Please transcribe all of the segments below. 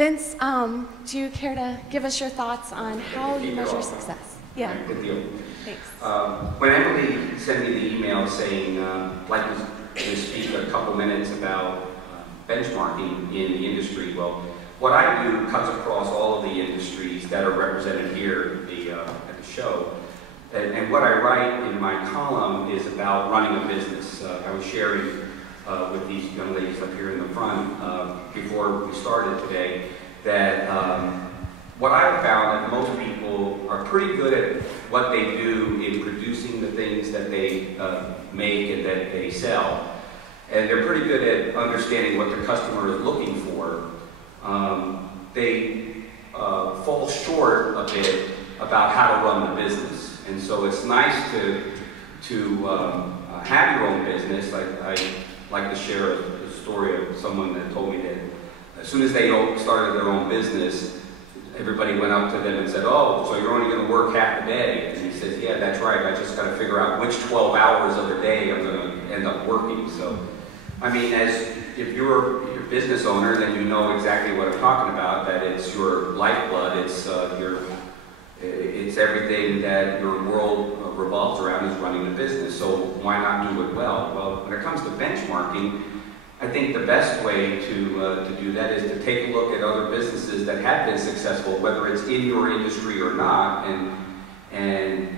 Vince, do you care to give us your thoughts on how you measure success? Yeah. Good deal. Thanks. When Emily sent me the email saying, like to speak a couple minutes about benchmarking in the industry, well, what I do cuts across all of the industries that are represented here at the show. And what I write in my column is about running a business. I was sharing with these young ladies up here in the front before we started today that what I've found that most people are pretty good at what they do in producing the things that they make and that they sell. And they're pretty good at understanding what the customer is looking for. They fall short a bit about how to run the business. And so it's nice to have your own business. I like to share a story of someone that told me that as soon as they started their own business, everybody went up to them and said, "Oh, so you're only going to work half a day?" And he says, "Yeah, that's right. I just got to figure out which 12 hours of the day I'm going to end up working." So, I mean, if you're a business owner, then you know exactly what I'm talking about. That it's your lifeblood. It's everything that your world revolves around is running a business. So why not do it well? Well, when it comes to benchmarking, I think the best way to do that is to take a look at other businesses that have been successful, whether it's in your industry or not, and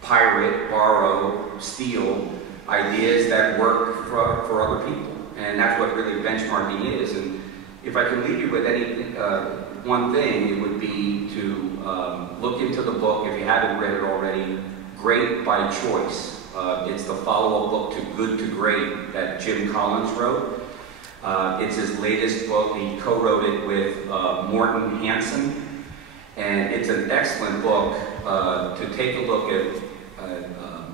pirate, borrow, steal ideas that work for other people. And that's what really benchmarking is. And if I can leave you with any one thing, it would be to look into the book, if you haven't read it already, Great by Choice. It's the follow-up book to Good to Great that Jim Collins wrote. It's his latest book. He co-wrote it with Morton Hansen. And it's an excellent book to take a look at.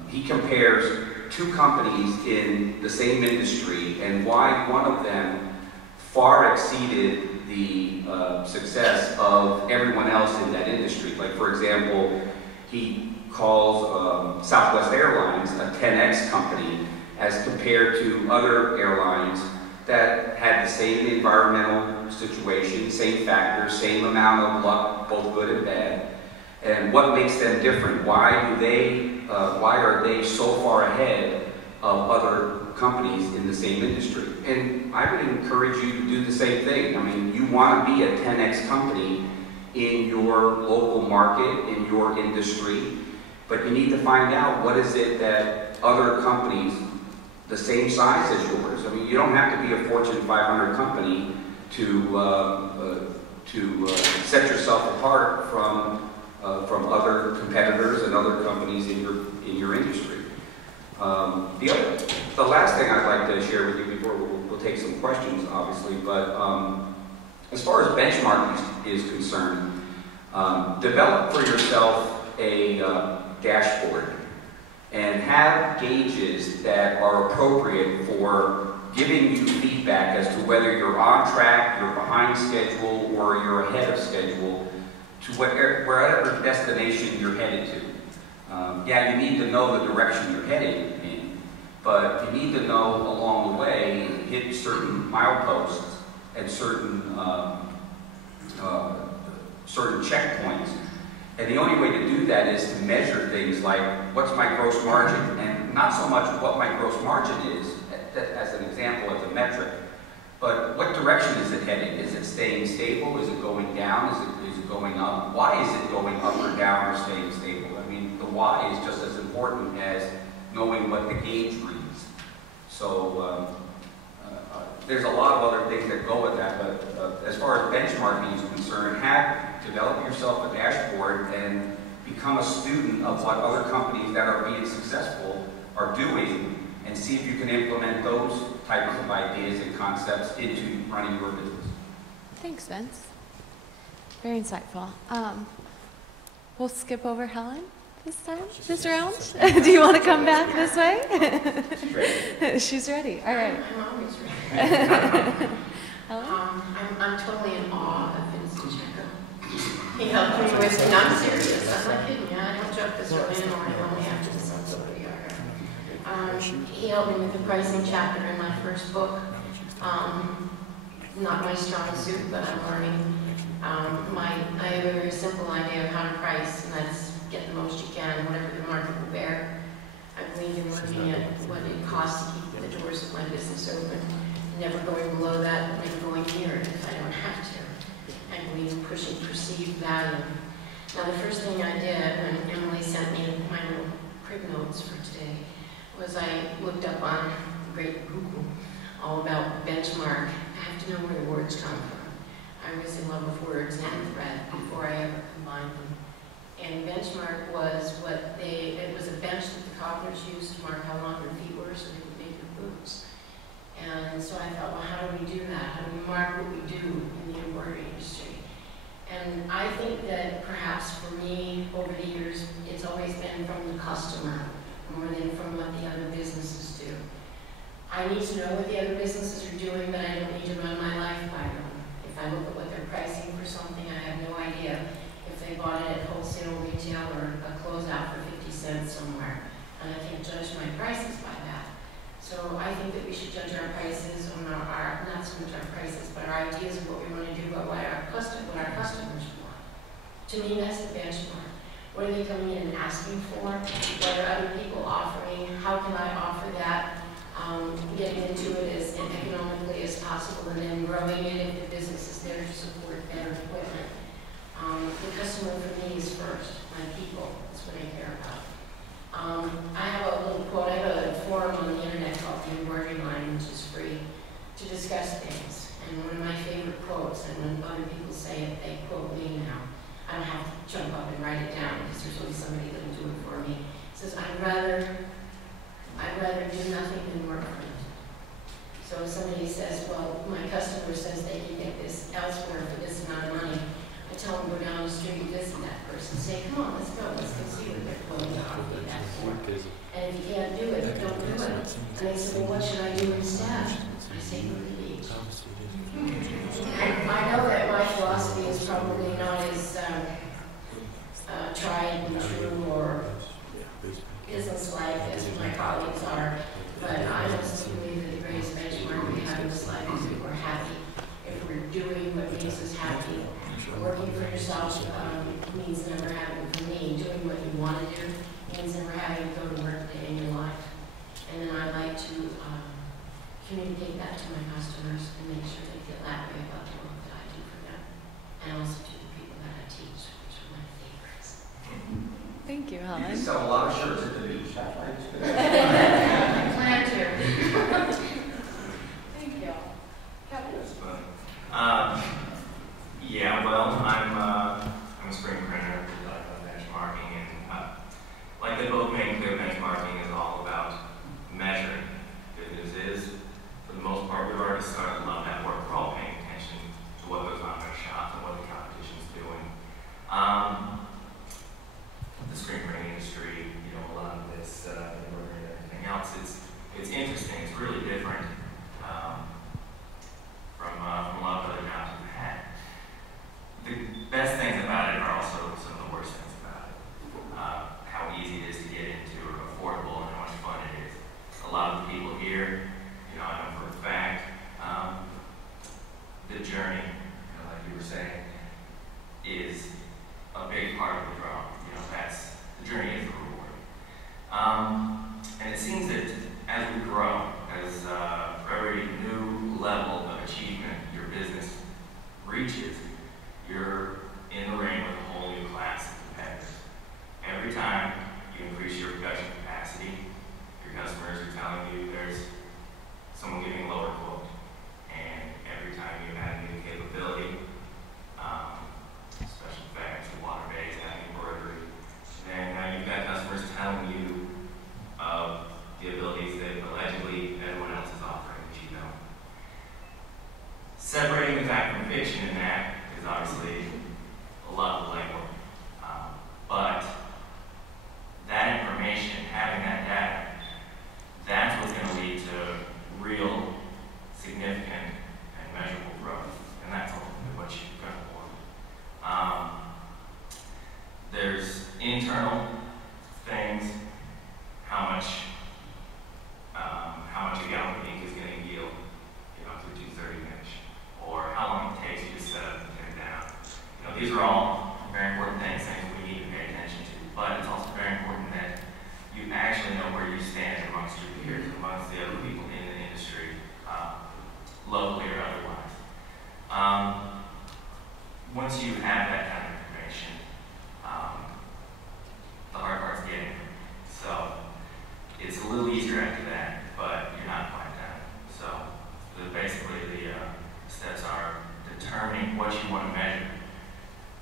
He compares two companies in the same industry and why one of them far exceeded the success of everyone else in that industry. Like, for example, he calls Southwest Airlines a 10X company as compared to other airlines that had the same environmental situation, same factors, same amount of luck, both good and bad. And what makes them different? Why are they so far ahead of other companies in the same industry? And I would encourage you to do the same thing. I mean, you want to be a 10X company in your local market, in your industry, but you need to find out what is it that other companies the same size as yours. I mean, you don't have to be a Fortune 500 company to set yourself apart from other competitors and other companies in your industry. The last thing I'd like to share with you before we'll take some questions, obviously, but as far as benchmarking is concerned, develop for yourself a dashboard and have gauges that are appropriate for giving you feedback as to whether you're on track, you're behind schedule, or you're ahead of schedule to wherever destination you're headed to. Yeah, you need to know the direction you're heading in, but you need to know along the way, hit certain mileposts and certain checkpoints. And the only way to do that is to measure things like, what's my gross margin? And not so much what my gross margin is, as an example, as a metric, but what direction is it heading? Is it staying stable? Is it going down? Is it going up? Why is it going up or down or staying stable? I mean, the why is just as important as knowing what the gauge reads. So there's a lot of other things that go with that, but as far as benchmarking is concerned, develop yourself a dashboard and become a student of what other companies that are being successful are doing, and see if you can implement those types of ideas and concepts into running your business. Thanks, Vince. Very insightful. We'll skip over Helen this time, this round. Do you want to come back this way? She's ready. She's ready. All right. I'm always ready. Helen? I'm totally in awe of Vince DiCecco. He helped me with, and I'm serious, I'm not kidding you, I don't joke this way anymore, I only have to decide what we are. He helped me with the pricing chapter in my first book. Not my strong suit, but I'm learning. I have a very simple idea of how to price, and that's get the most you can, whatever the market will bear. I believe in looking at what it costs to keep the doors of my business open, never going below that, but never going near it if I don't have to. I believe in pushing perceived value. Now, the first thing I did when Emily sent me my little crib notes for today was I looked up on great Google all about benchmark. I have to know where the words come from. I was in love with words and thread before I ever combined them. And benchmark was it was a bench that the cobblers used to mark how long their feet were so they could make their boots. And so I thought, well, how do we do that? How do we mark what we do in the embroidery industry? And I think that perhaps for me, over the years, it's always been from the customer more than from what the other businesses do. I need to know what the other businesses are doing, but I don't need to run my life by them. If I look at what they're pricing for something, I have no idea if they bought it at wholesale, retail, or a closeout for 50 cents somewhere. And I can't judge my prices by that. So I think that we should judge our prices on our not so much our prices, but our ideas of what we want to do, but what our customers want. To me, that's the benchmark. What are they coming in and asking for? What are other people offering? How can I offer that? Getting into it as economically as possible, and then growing it if the business is there to support better equipment. The customer for me is first. My people. That's what I care about. I have a little quote. I have a forum on the internet called The Embroidery Line, which is free, to discuss things. And one of my favorite quotes, and when other people say it, they quote me now. I don't have to jump up and write it down because there's always somebody that will do it for me. It says, I'd rather do nothing than work for it. So if somebody says, well, my customer says they can get this elsewhere for this amount of money, I tell them go down the street and visit that person. Say, come on, let's go see what they're willing to offer you that for. And if you can't do it, don't do it. And they say, well, what should I do instead? I say, go to the beach. I know that my philosophy is probably not as tried and true or business-like as my colleagues are, but I honestly believe that the greatest benchmark we have in this life is if we're happy. If we're doing what makes us happy. Working for yourself means never having, for me, doing what you want to do means never having to go to work a day in your life. And then I like to communicate that to my customers and make sure they feel that way about the work that I do for them. And also to the people that I teach, which are my favorites. Thank you, You Helen. sell a lot of shirts at the beach. That's right. I plan to. Thank you. Kevin? That's fun. Yeah, well, I'm a screen printer, benchmarking, and like they both make clear, benchmarking is all about measuring. Good news is, for the most part, we've already started to love that work. We're all paying attention to what goes on in our shops and what the competition's doing. The screen printing industry, a lot of this embroidery these are all very important things we need to pay attention to. But it's also very important that you actually know where you stand amongst your peers, amongst the other people in the industry, locally or otherwise. Once you have that kind of information, the hard part's getting it. So it's a little easier after that, but you're not quite done. So basically the steps are determining what you want to measure,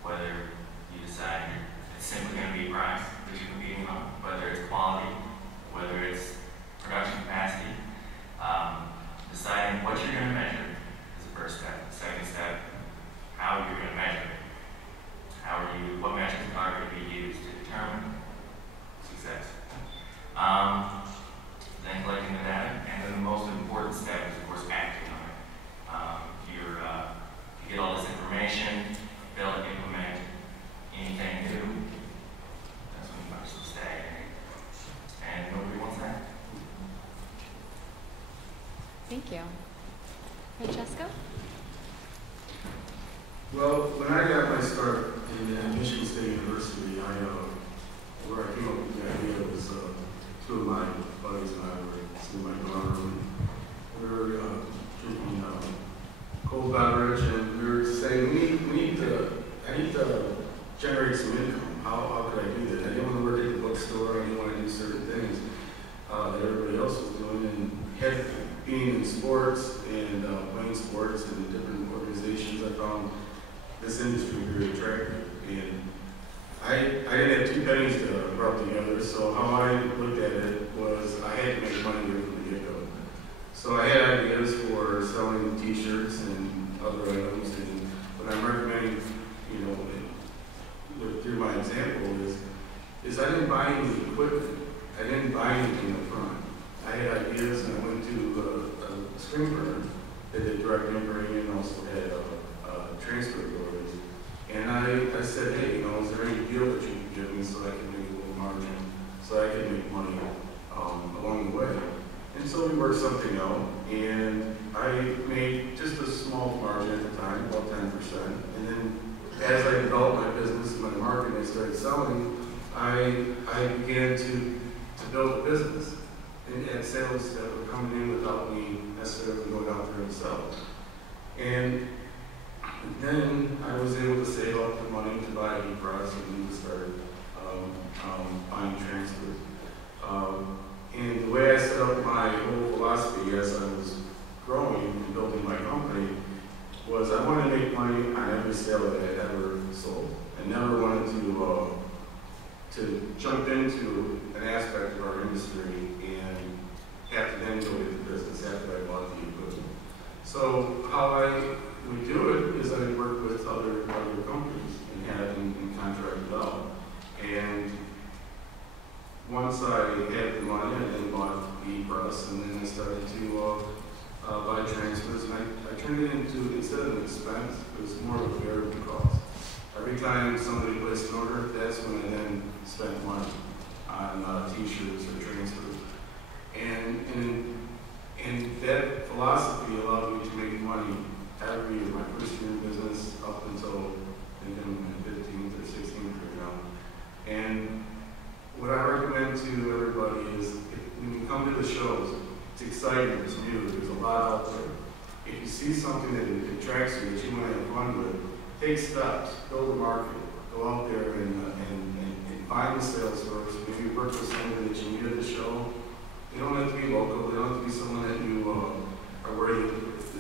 whether you decide it's simply going to be price that you're competing on, whether it's quality, whether it's production capacity. Deciding what you're going to measure is the first step. The second step, how you're going to measure it. What metrics are going to be used to determine success. Then collecting the data, and then the most important step is, of course, acting on it. If you get all this information, fail to implement anything new, that's when you might as well stay. And nobody wants that. Thank you. Francesco? Well, when I got my start in Michigan State University, where I came up with the idea was two of my buddies and I were sitting in my dorm room. We were drinking cold beverage, and we were saying, I need to generate some income. How could I do that? I didn't want to work at the bookstore. I didn't want to do certain things that everybody else was doing. And being in sports and playing sports in different organizations, I found this industry very attractive. And I didn't have two pennies to rub together, so how I looked at it was I had to make money here from the get-go. So I had ideas for selling T-shirts and other items, and what I'm recommending, through my example is I didn't buy any equipment. I didn't buy anything up front. I had ideas, and I went to a screen printer that did direct imprinting and also had transfer doors. And I said, hey, is there any deal that you can give me so I can make a little margin, so I can make money along the way? And so we worked something out, and I made just a small margin at the time, about 10%. And then as I developed my business and my market and I started selling, I began to build a business and had sales that were coming in without me necessarily going out there and sell. And then I was able to save up the money to buy a e-press and to start buying transfers. And the way I set up my whole philosophy as I was growing and building my company was I wanted to make money on every sale that I had ever sold. I never wanted to jump into an aspect of our industry and have to then go into business after I bought the equipment. So how I would do it is I would work with other companies and have them contracted out. And once I had the money, I then bought the e-press, and then I started to buy transfers, and I turned it into, instead of an expense, it was more of a variable cost. Every time somebody placed an order, that's when I then spent money on T-shirts or transfers. And that philosophy allowed me to make money every year, my first year in business up until I think I'm in my 15th or 16th year now. And what I recommend to everybody is when you come to the shows, it's exciting, it's new, there's a lot out there. If you see something that attracts you, that you want to have fun with, take steps, build a market, go out there and find the sales force. Maybe work with somebody that you meet at the show. They don't have to be local, they don't have to be someone that you are worried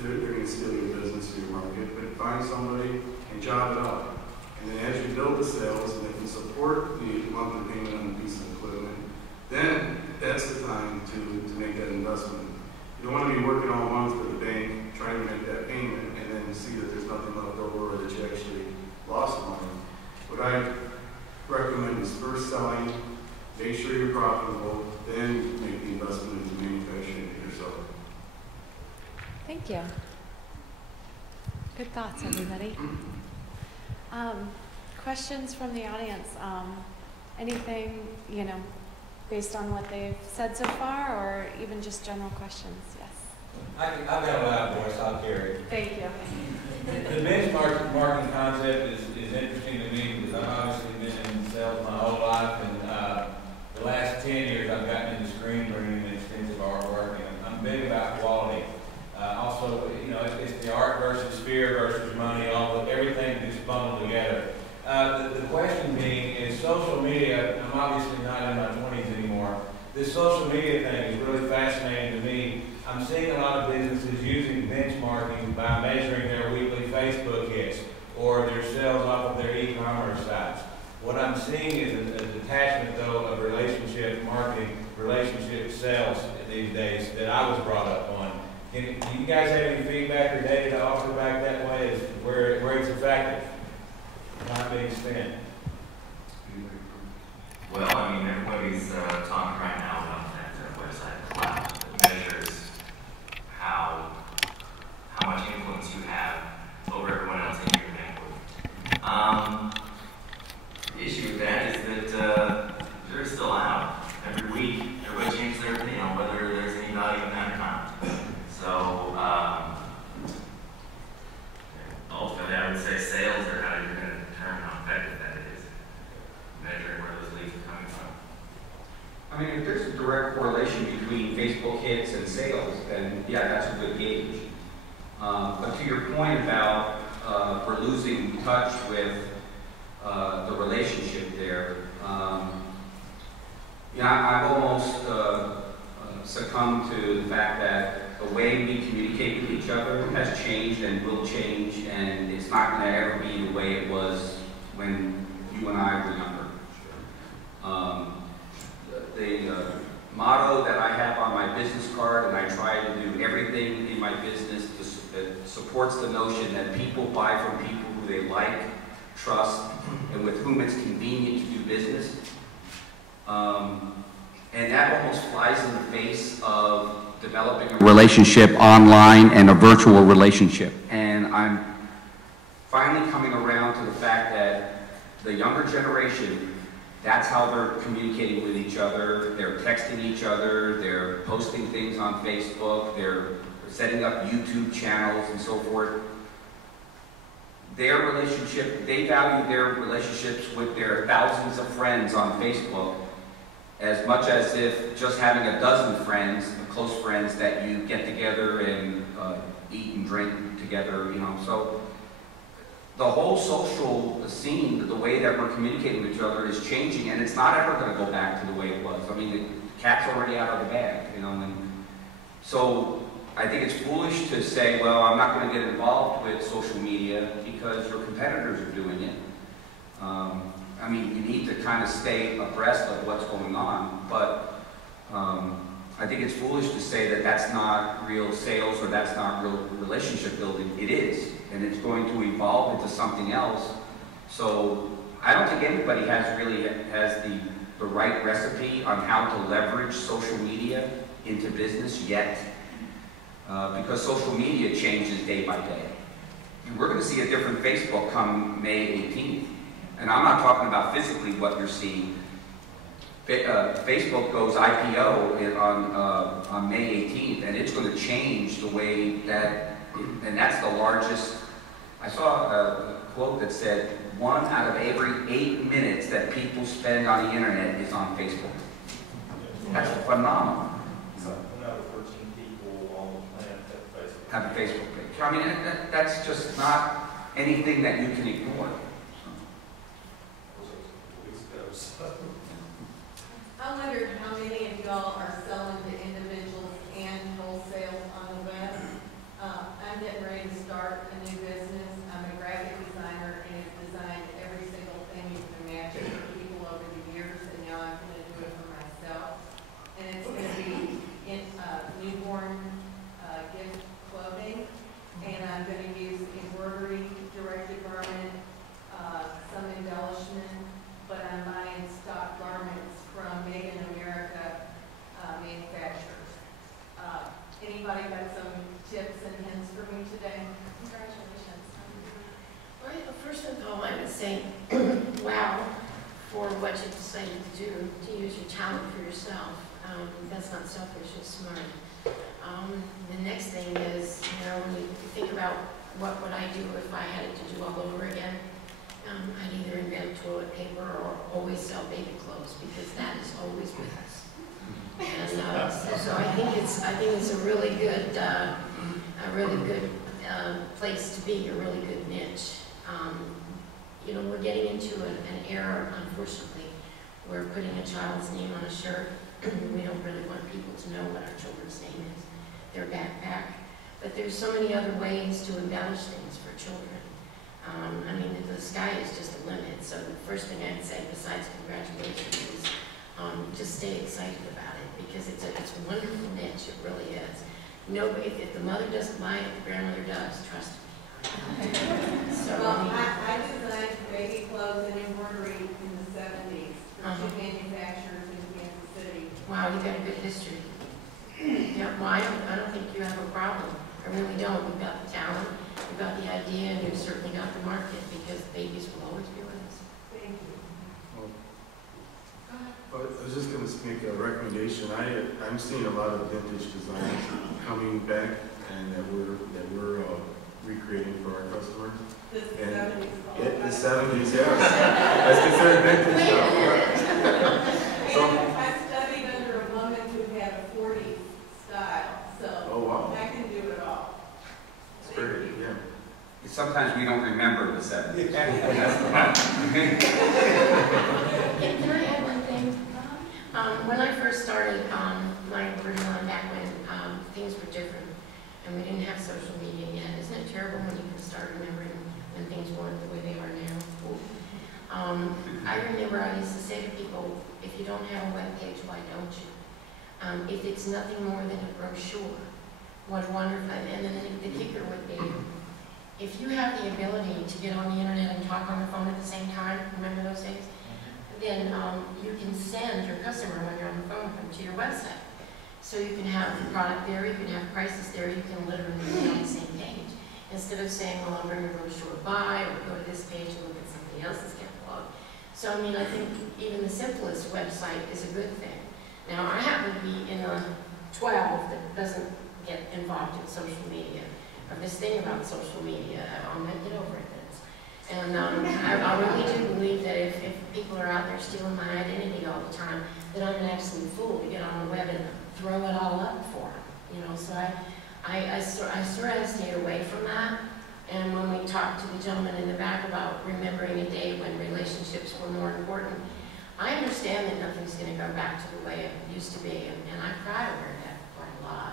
they're going to steal your business or your market, but find somebody and job it out. And then as you build the sales and they can support the monthly payment on the piece of equipment, then that's the time to make that investment. You don't want to be working all month for the bank trying to make that payment and then see that there's nothing left over or that you actually lost money. What I recommend is first selling, make sure you're profitable, then make the investment into manufacturing it yourself. Thank you. Good thoughts, everybody. Questions from the audience? Anything, based on what they've said so far, or even just general questions? Yes. I've got a loud voice, I'll carry it. Thank you. The benchmarking concept is interesting. social media thing is really fascinating to me. I'm seeing a lot of businesses using benchmarking by measuring their weekly Facebook hits or their sales off of their e-commerce sites. What I'm seeing is a detachment, though, of relationship marketing, relationship sales these days that I was brought up on. Do you guys have any feedback or data to offer back that way as where it's effective, not being spent? Well, I mean, everybody's talking right now about that website cloud that measures how much influence you have over everyone else in your network. The issue with that is that they're still out every week. Everybody changes their opinion on whether there's any value in that or not. So ultimately, I would say sales are how you're going to determine how effective that is. Measuring where those leads are coming from. I mean, if there's a direct correlation between Facebook hits and sales, then yeah, that's a good gauge. But to your point about we're losing touch with the relationship there, I've almost succumbed to the fact that the way we communicate with each other has changed and will change, and it's not going to ever be the way it was when you and I were younger. The motto that I have on my business card, and I try to do everything in my business that supports the notion that people buy from people who they like, trust, and with whom it's convenient to do business. And that almost flies in the face of developing a relationship online and a virtual relationship. And I'm finally coming around to the fact that the younger generation, that's how they're communicating with each other. They're texting each other, they're posting things on Facebook, they're setting up YouTube channels and so forth. Their relationship, they value their relationships with their thousands of friends on Facebook as much as if just having a dozen friends, close friends, that you get together and eat and drink together, So the whole social scene, the way that we're communicating with each other is changing, and it's not ever going to go back to the way it was. I mean, the cat's already out of the bag, and so I think it's foolish to say, well, I'm not going to get involved with social media because your competitors are doing it. I mean, you need to kind of stay abreast of what's going on, but I think it's foolish to say that that's not real sales or that's not real relationship building. It is, and it's going to evolve into something else. So I don't think anybody has the right recipe on how to leverage social media into business yet, because social media changes day by day. And we're going to see a different Facebook come May 18th. And I'm not talking about physically what you're seeing. Facebook goes IPO on May 18th, and it's going to change the way that, and that's the largest. I saw a quote that said 1 out of every 8 minutes that people spend on the internet is on Facebook. That's phenomenal. 1 out of 14 people on the planet Have a Facebook page. I mean, that's just not anything that you can ignore. I wondered how many of y'all are selling to individuals and wholesale on the web. I'm getting ready to start a new business. I'm a graphic designer and have designed every single thing you can imagine for people over the years, and now I'm going to do it for myself. And it's going to be in newborn gift clothing, and I'm going to use embroidery, directed garment, some embellishment, but I'm buying stock garments from Made in America manufacturers. Anybody got some tips and hints for me today? Congratulations. Well, first of all, I would say, wow, for what you decided to do, to use your talent for yourself. That's not selfish, it's smart. The next thing is, when you think about what would I do if I had it to do all over again, I'd either invent toilet paper or always sell baby clothes, because that is always with us. And so I think it's a really good place to be, a really good niche. We're getting into an era, unfortunately, where putting a child's name on a shirt We don't really want people to know what our children's name is, their backpack. But there's so many other ways to embellish things for children. I mean, the sky is just the limit. So the first thing I'd say, besides congratulations, is just stay excited about it, because it's a wonderful niche. It really is. No, if the mother doesn't buy it, the grandmother does. Trust me. So, Well, I designed baby clothes and embroidery in the 70s for two manufacturers in Kansas City. wow, you got a good history. Yeah, well, I don't think you have a problem. I really don't. We've got the talent, we've got the idea, and you've certainly got the market, because babies will always be with us. Thank you. But I was just going to make a recommendation. I'm seeing a lot of vintage designs coming back, and that we're recreating for our customers. This is And 70s. The 70s, yes. That's considered vintage now. So, I studied under a woman who had a 40s style, so oh wow, I can do it all. it's great. Yeah. Sometimes we don't remember the 70s. Can I add one thing? When I first started my embroidery line back when things were different and we didn't have social media yet, isn't it terrible when you can start remembering when things weren't the way they are now? I remember I used to say to people, if you don't have a web page, why don't you? If it's nothing more than a brochure, what wonderful, and then the kicker would be, if you have the ability to get on the internet and talk on the phone at the same time, remember those days? Then you can send your customer when you're on the phone with them to your website. So you can have the product there, you can have prices there, you can literally be on the same page. Instead of saying, well, I'll bring your brochure by, or go to this page and look at somebody else's catalog. So, I mean, I think even the simplest website is a good thing. Now, I happen to be in a 12 that doesn't get involved in social media, or this thing about social media. I'm going to get over it. And I really do believe that if people are out there stealing my identity all the time, that I'm an absolute fool to get on the web and throw it all up for them. You know, so I sort of stayed away from that. And when we talked to the gentleman in the back about remembering a day when relationships were more important, I understand that nothing's going to go back to the way it used to be, and I cry over that quite a lot.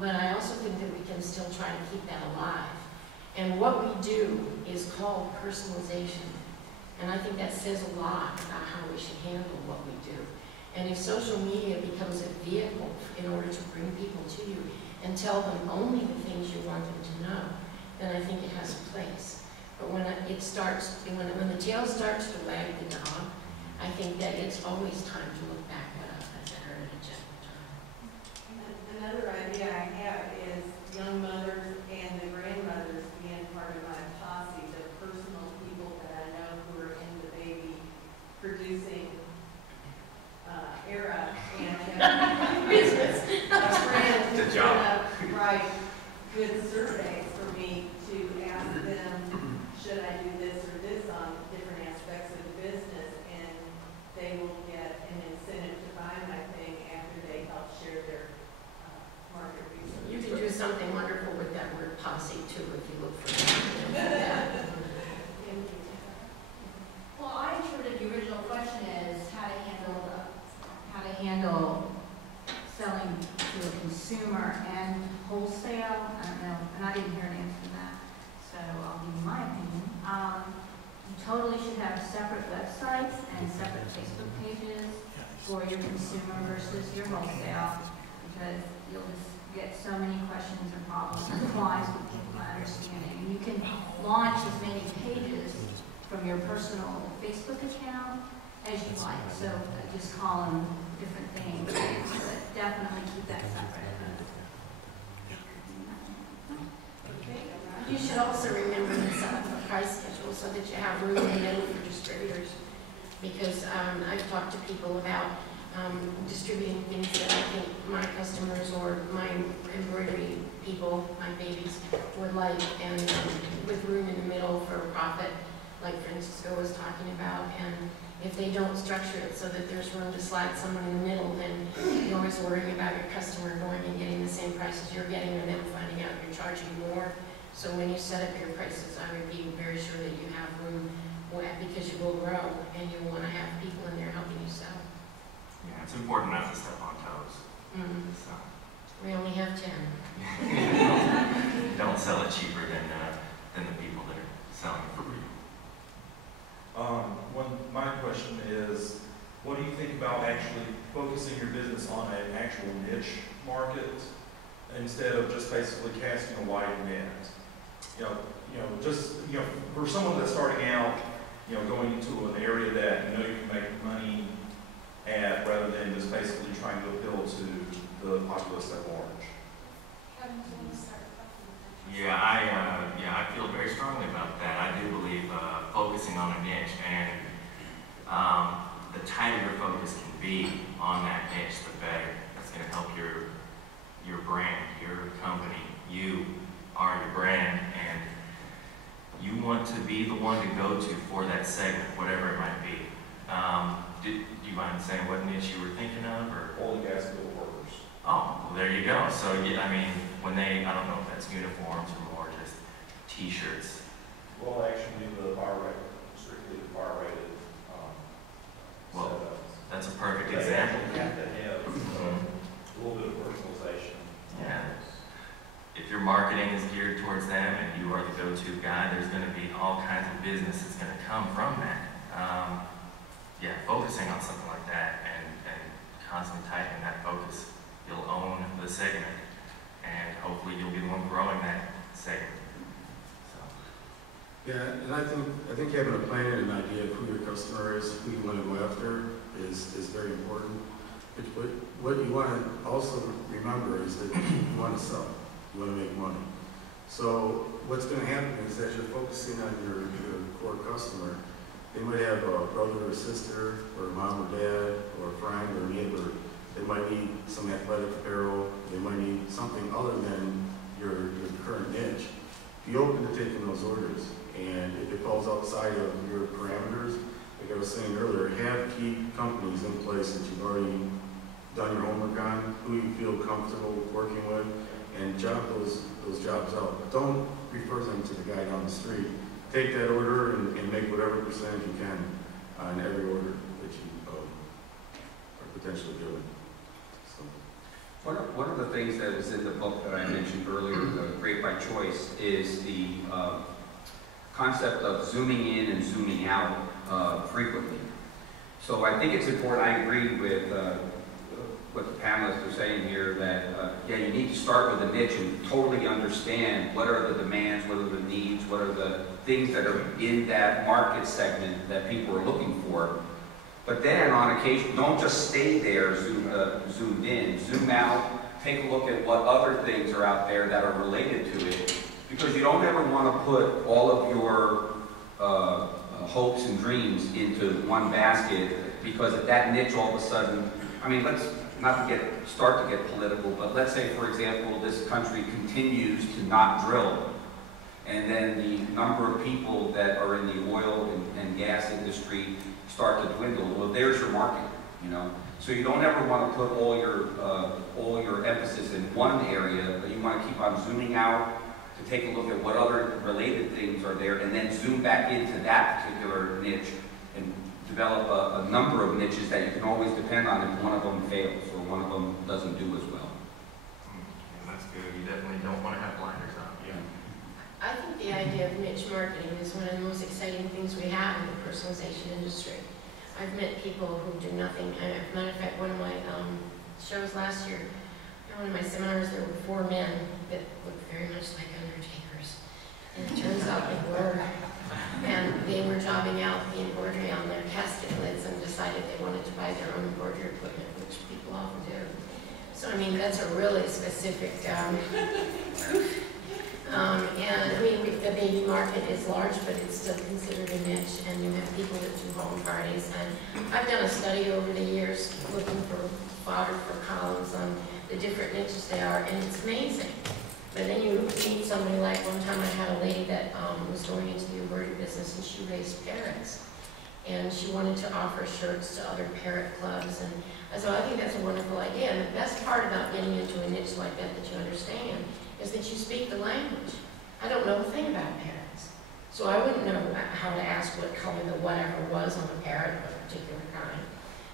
But I also think that we can still try to keep that alive. And what we do is called personalization. And I think that says a lot about how we should handle what we do. And if social media becomes a vehicle in order to bring people to you and tell them only the things you want them to know, then I think it has a place. But when when the tail starts to wag the dog, I think that it's always time to look back at a heritage at the time. Another idea I have is young mothers and the grandmothers being part of my posse, the personal people that I know who are in the baby producing era, and Business. friends Good job. write good surveys for me to ask them, should I do this or this on different aspects of the business, and they will get an incentive to buy my thing after they help share their market research. You can do something wonderful with that word posse too, if you look for it. Well, I'm sure that the original question is how to handle selling to a consumer and wholesale. I don't know, and I didn't hear an answer to that, so I'll give you my opinion. You totally should have separate websites and separate Facebook pages for your consumer versus your wholesale, because you'll just get so many questions or problems otherwise with people not understanding. And you can launch as many pages from your personal Facebook account as you like. So just call them different things, but definitely keep that separate. You should also remember to set up a price schedule so that you have room in the middle for distributors. Because I've talked to people about distributing things that I think my customers or my embroidery people, my babies, would like, and with room in the middle for a profit, like Francisco was talking about. And if they don't structure it so that there's room to slide someone in the middle, then you're always worrying about your customer going and getting the same prices you're getting, or them finding out you're charging more. So when you set up your prices, I would be very sure that you have room, because you will grow and you want to have people in there helping you sell. Yeah, it's important not to step on do you think about actually focusing your business on an actual niche market instead of just basically casting a wide net? For someone that's starting out, going into an area that you can make money at, rather than just basically trying to appeal to the populace at large. Yeah, I feel very strongly about that. I do believe focusing on a niche, and the tighter your focus can be on that niche, the better. That's going to help your brand, your company. You are your brand, and you want to be the one to go to for that segment, whatever it might be. Do you mind saying what niche you were thinking of, or? Oil and gas field workers. Oh, well, there you go. So, yeah, I mean, when I don't know if that's uniforms or more just T-shirts. Well, actually, the fire rated, strictly the fire rated. Well, that's a perfect They example. actually have to have a little bit of personalization. Yeah. If your marketing is geared towards them and you are the go-to guy, there's going to be all kinds of business that's going to come from that. Focusing on something like that and constantly tightening that focus, you'll own the segment, and hopefully you'll be the one growing that segment. So. Yeah, and I think having a plan and an idea of who your customer is, who you want to go after, is very important. But what you want to also remember is that you want to sell, you want to make money. So what's going to happen is that you're focusing on your core customer. They might have a brother or sister, or a mom or dad, or a friend or a neighbor. They might need some athletic apparel. They might need something other than your current niche. Be open to taking those orders. And if it falls outside of your parameters, like I was saying earlier, have key companies in place that you've already done your homework on, who you feel comfortable working with, and job those jobs out. Don't refer them to the guy down the street. Take that order and make whatever percentage you can on every order that you are potentially doing. So. One of the things that was in the book that I mentioned earlier, Great by Choice, is the concept of zooming in and zooming out frequently. So I think it's important. I agree with what the panelists are saying here, that you need to start with a niche and totally understand what are the demands, what are the needs, what are the things that are in that market segment that people are looking for. But then on occasion, don't just stay there zoomed in, zoom out, take a look at what other things are out there that are related to it, because you don't ever want to put all of your hopes and dreams into one basket, because at that niche all of a sudden, I mean, let's not to start to get political, but let's say, for example, this country continues to not drill, and then the number of people that are in the oil and gas industry start to dwindle. Well, there's your market, So you don't ever want to put all your emphasis in one area, but you want to keep on zooming out to take a look at what other related things are there, and then zoom back into that particular niche and develop a number of niches that you can always depend on if one of them fails or one of them doesn't do as well. Yeah, that's good. You definitely don't want to have blinders on. Yeah. I think the idea of niche marketing is one of the most exciting things we have in the personalization industry. I've met people who do nothing. As a matter of fact, one of my shows last year, in one of my seminars, there were 4 men that looked very much like undertakers. And it turns out they were. And they were jobbing out the embroidery on their casket lids and decided they wanted to buy their own embroidery equipment, which people often do. So, I mean, that's a really specific and I mean, the baby market is large, but it's still considered a niche, and you have people that do home parties. And I've done a study over the years looking for fodder for columns on the different niches they are, and it's amazing. But then you meet somebody like, one time I had a lady that was going into the embroidery business, and she raised parrots. And she wanted to offer shirts to other parrot clubs. And so I think that's a wonderful idea. And the best part about getting into a niche like that you understand is that you speak the language. I don't know a thing about parrots. So I wouldn't know how to ask what color the whatever was on a parrot of a particular kind.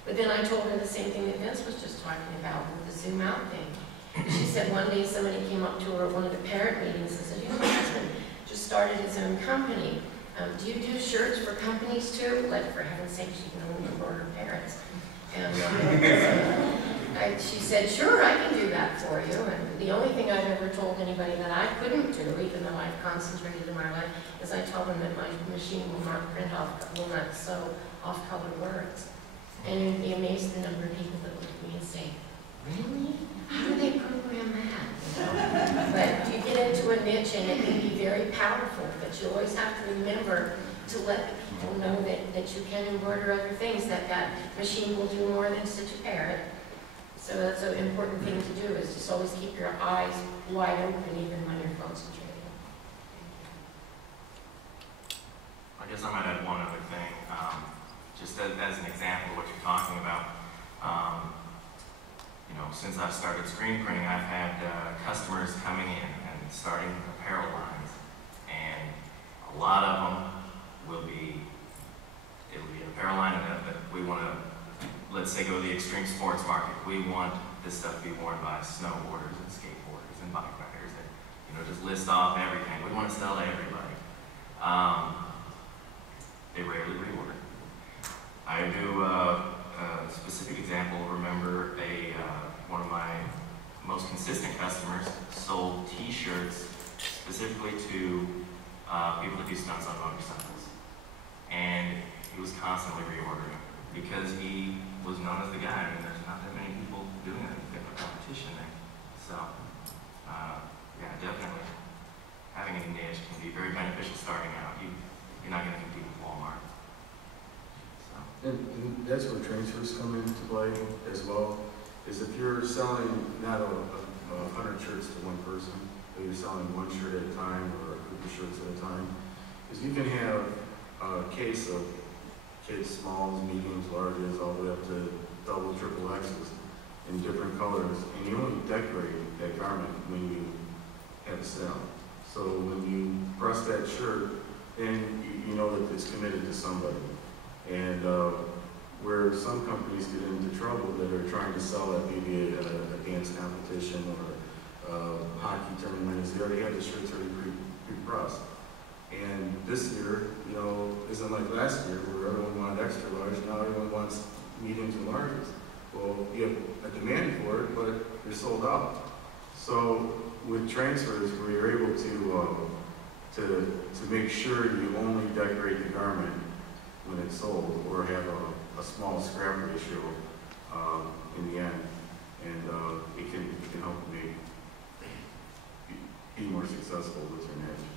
But then I told her the same thing that Vince was just talking about with the zoom out thing. She said one day somebody came up to her at one of the parrot meetings and said, my husband just started his own company. Do you do shirts for companies too? Like, for heaven's sake, she can only embroider parrots. And she said, sure, I can do that for you. And the only thing I've ever told anybody that I couldn't do, even though I've concentrated in my life, is I tell them that my machine will not sew off-colored words. And you'd be amazed the number of people that look at me and say, really? How do they program that? You know? But you get into a niche and it can be very powerful, but you always have to remember to let the people know that you can embroider other things, that machine will do more than stitch a parrot. So that's an important thing to do, is just always keep your eyes wide open even when you're concentrating. I guess I might add one other thing, just as an example of what you're talking about. You know, since I've started screen printing, I've had customers coming in and starting apparel lines, and a lot of them it'll be an apparel line that we want to, let's say, go to the extreme sports market. We want this stuff to be worn by snowboarders and skateboarders and bike riders, and, you know, just list off everything. We want to sell to everybody. They rarely reorder. I do a specific example. Remember, one of my most consistent customers sold T-shirts specifically to people that do stunts on motorcycles, and he was constantly reordering because he was known as the guy. I mean, there's not that many people doing it. They have a competition there. So, yeah, definitely having a niche can be very beneficial starting out. You're not going to compete with Walmart. So. And that's where transfers come into play as well, is if you're selling not 100 shirts to one person, but you're selling one shirt at a time or a group of shirts at a time, is you can have a case of kids, smalls, mediums, larges, all the way up to double, triple X's in different colors, and you only decorate that garment when you have a sale. So when you press that shirt, then you know that it's committed to somebody. And where some companies get into trouble that are trying to sell at maybe a dance competition or a hockey tournament is they already have the shirts already pre-pressed. And this year, you know, isn't like last year where everyone wanted extra large, now everyone wants mediums and larges. Well, you have a demand for it, but you're sold out. So with transfers, where you're able to make sure you only decorate the garment when it's sold, or have a small scrap ratio in the end, and it can help me be more successful with your niche.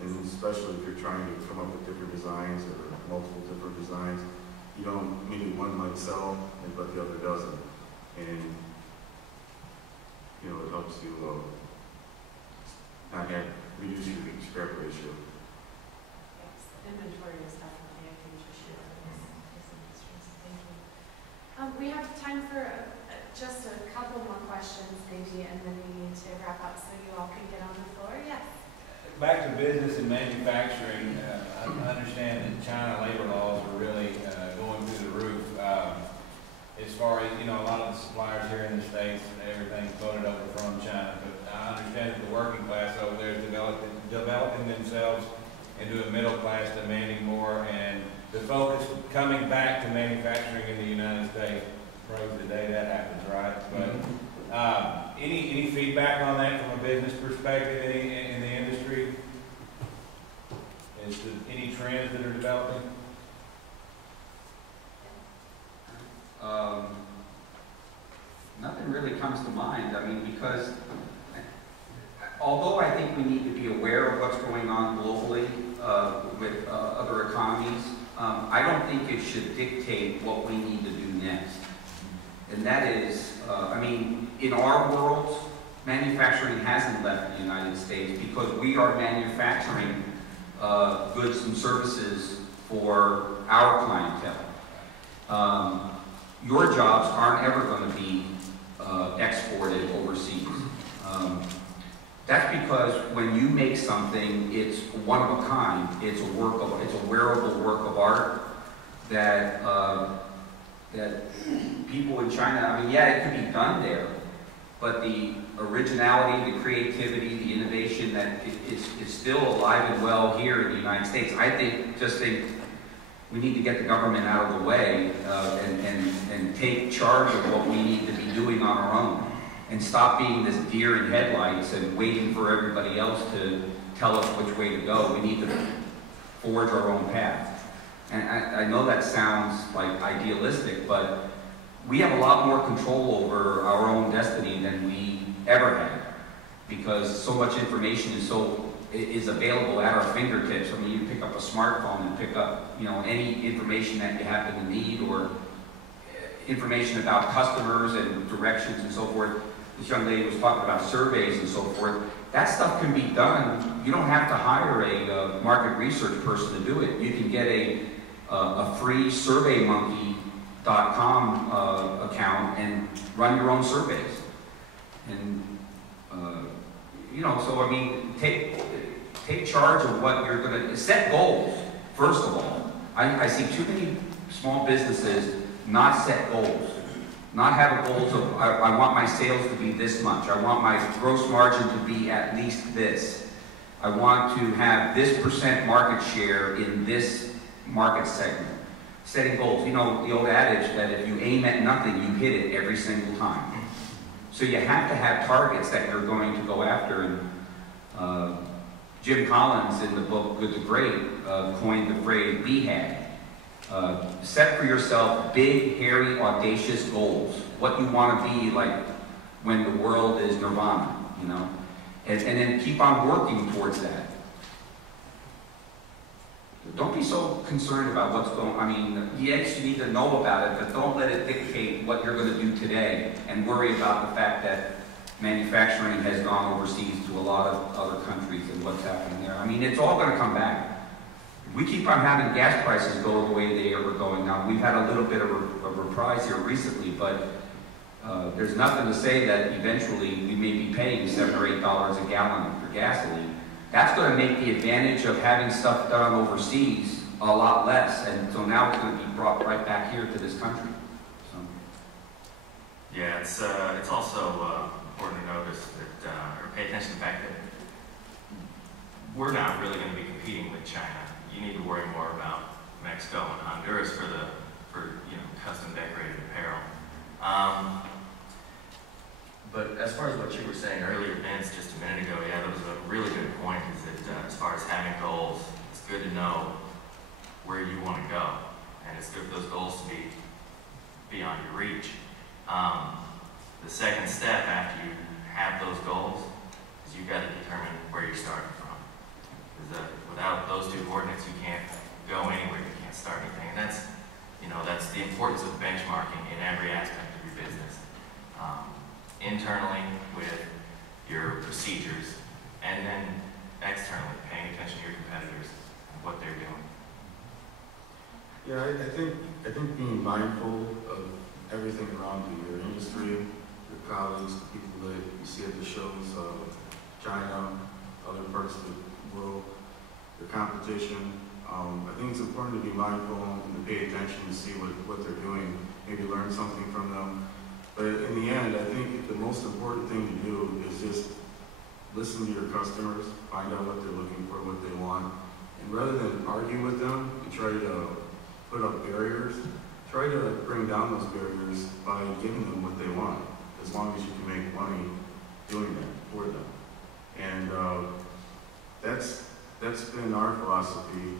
And especially if you're trying to come up with different designs or multiple different designs, you don't, maybe one might sell, but the other doesn't. And, you know, it helps you not have, reduce your scrap ratio. Yes, inventory is definitely a huge issue for this industry, so thank you. We have time for just a couple more questions, maybe, and then we need to wrap up so you all can get on the floor. Yes. Back to business and manufacturing, I understand that China labor laws are really going through the roof. As far as, you know, a lot of the suppliers here in the States, everything's voted over from China, but I understand that the working class over there is developing themselves into a middle class demanding more, and the focus coming back to manufacturing in the United States. Probably the day that happens, right? But any feedback on that from a business perspective in the industry? Is there any trends that are developing? Nothing really comes to mind. I mean, because although I think we need to be aware of what's going on globally with other economies, I don't think it should dictate what we need to do next. And that is, I mean, in our world, manufacturing hasn't left the United States because we are manufacturing goods and services for our clientele. Your jobs aren't ever going to be exported overseas. That's because when you make something, it's one of a kind. It's a wearable work of art that that people in China, I mean, yeah, it could be done there, but the originality, the creativity, the innovation that is still alive and well here in the United States. I think We need to get the government out of the way and take charge of what we need to be doing on our own, and stop being this deer in headlights and waiting for everybody else to tell us which way to go. We need to forge our own path. And I know that sounds like idealistic, but we have a lot more control over our own destiny than we ever had, because so much information is available at our fingertips. I mean, you pick up a smartphone and pick up, any information that you happen to need, or information about customers and directions and so forth. This young lady was talking about surveys and so forth. That stuff can be done. You don't have to hire a market research person to do it. You can get a free SurveyMonkey.com account and run your own surveys. And so I mean, take charge of what you're going to set goals. First of all, I see too many small businesses not set goals. Not have goals of, I want my sales to be this much. I want my gross margin to be at least this. I want to have this % market share in this market segment. Setting goals. The old adage that if you aim at nothing, you hit it every single time. So you have to have targets that you're going to go after. And Jim Collins, in the book Good to Great, coined the phrase BHAG. Set for yourself big, hairy, audacious goals. What you want to be like when the world is nirvana, and then keep on working towards that. Don't be so concerned about what's going on. I mean, yes, you need to know about it, but don't let it dictate what you're going to do today, and worry about the fact that manufacturing has gone overseas to a lot of other countries and what's happening there. I mean, it's all going to come back. We keep on having gas prices go the way they are going now. We've had a little bit of a reprise here recently, but there's nothing to say that eventually we may be paying $7 or $8 a gallon for gasoline. That's going to make the advantage of having stuff done overseas a lot less, and so now it's going to be brought right back here to this country. So. Yeah, it's also important to notice that, or pay attention to the fact that we're not really going to be competing with China. You need to worry more about Mexico and Honduras for custom decorated apparel. But as far as what you were saying earlier, Vince, just a minute ago, yeah, that was a really good point, is that as far as having goals, it's good to know where you want to go. And it's good for those goals to be beyond your reach. The second step after you have those goals is you've got to determine where you're starting from. Because without those two coordinates, you can't go anywhere, you can't start anything. And that's the importance of benchmarking in every aspect of your business. Internally with your procedures, and then externally paying attention to your competitors and what they're doing. Yeah, I think being mindful of everything around you, your industry, your colleagues, the people that you see at the shows, China, other parts of the world, your competition. I think it's important to be mindful and to pay attention to see what they're doing, maybe learn something from them. But in the end, I think the most important thing to do is just listen to your customers, find out what they're looking for, what they want, and rather than argue with them and try to put up barriers, try to bring down those barriers by giving them what they want, as long as you can make money doing that for them. And that's been our philosophy,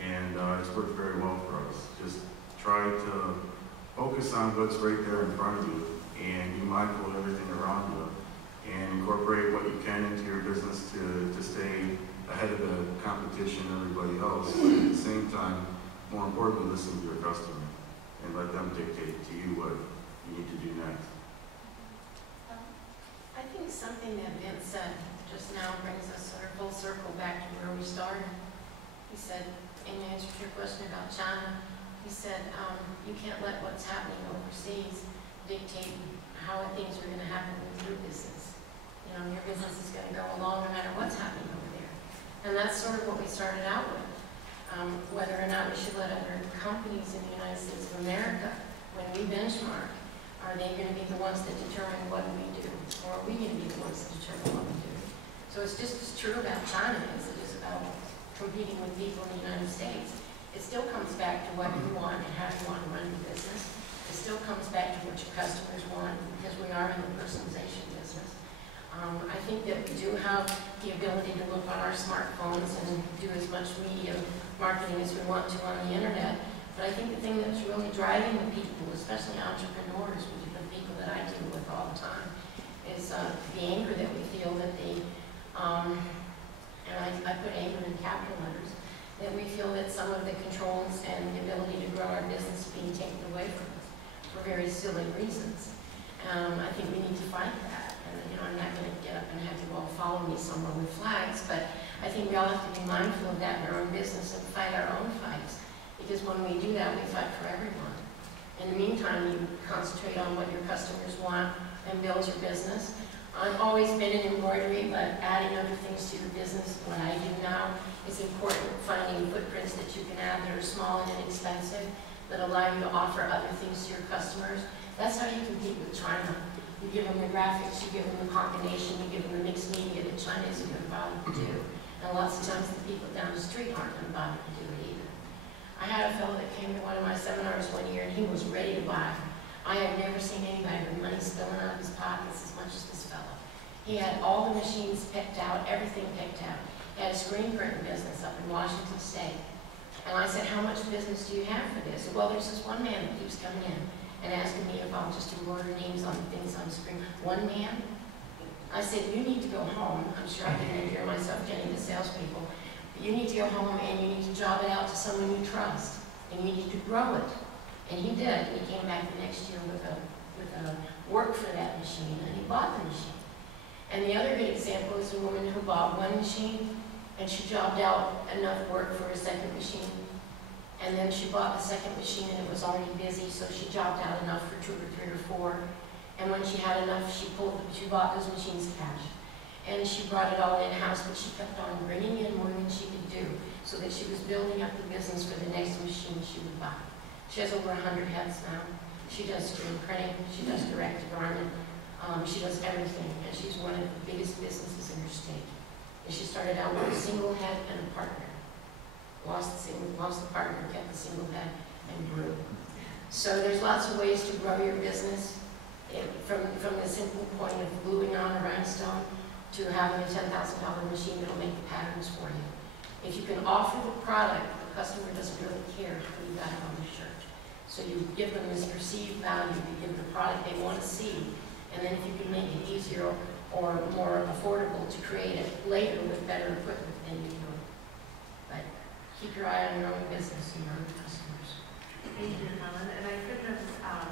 and it's worked very well for us. Just try to focus on what's right there in front of you, and be mindful of everything around you, and incorporate what you can into your business to stay ahead of the competition and everybody else. But at the same time, more importantly, listen to your customer and let them dictate to you what you need to do next. I think something that Vince said just now brings us sort of full circle back to where we started. He said, in answer to your question about China, he said, you can't let what's happening overseas dictate how things are going to happen with your business. Your business is going to go along no matter what's happening over there. And that's sort of what we started out with. Whether or not we should let other companies in the United States of America, when we benchmark, are they going to be the ones that determine what we do? Or are we going to be the ones that determine what we do? So it's just as true about China as it is about competing with people in the United States. It still comes back to what you want and how you want to run your business. It still comes back to what your customers want, because we are in the personalization business. I think that we do have the ability to look on our smartphones and do as much media marketing as we want to on the internet. But I think the thing that's really driving the people, especially entrepreneurs, which are the people that I deal with all the time, is the anger that we feel that and I put anger in capital letters, that we feel that some of the controls and the ability to grow our business is being taken away from us for very silly reasons. I think we need to fight that. And I'm not going to get up and have you all follow me somewhere with flags, but I think we all have to be mindful of that in our own business and fight our own fights. Because when we do that, we fight for everyone. In the meantime, you concentrate on what your customers want and build your business. I've always been in embroidery, but adding other things to your business, what I do now, is important, finding footprints that you can add that are small and inexpensive, that allow you to offer other things to your customers. That's how you compete with China. You give them the graphics, you give them the combination, you give them the mixed media that China isn't going to bother to do. And lots of times the people down the street aren't going to bother to do it either. I had a fellow that came to one of my seminars one year and he was ready to buy. I have never seen anybody with money spilling out of his pockets as much as this fellow. He had all the machines picked out, everything picked out. He had a screen printing business up in Washington State. And I said, how much business do you have for this? Well, there's this one man that keeps coming in and asking me if I'll just embroider names on things on the screen. One man? I said, you need to go home. I'm sure I can hear myself getting to salespeople. But you need to go home and you need to job it out to someone you trust. And you need to grow it. And he did. And he came back the next year with a work for that machine, and he bought the machine. And the other good example is a woman who bought one machine, and she jobbed out enough work for a second machine. And then she bought the second machine, and it was already busy, so she jobbed out enough for 2 or 3 or 4. And when she had enough, she bought those machines cash. And she brought it all in-house, but she kept on bringing in more than she could do, so that she was building up the business for the next machine she would buy. She has over 100 heads now. She does screen printing, she does direct-to-garment, she does everything, and she's one of the biggest businesses in her state. And she started out with a single head and a partner. Lost the partner, kept the single head, and grew. So there's lots of ways to grow your business, from the simple point of gluing on a rhinestone to having a $10,000 machine that'll make the patterns for you. If you can offer the product, the customer doesn't really care how you got it on the shirt. So you give them this perceived value, you give them the product they want to see, and then if you can make it easier or more affordable to create it later with better equipment, then you do it. But keep your eye on your own business and your own customers. Thank you, Helen. And I couldn't have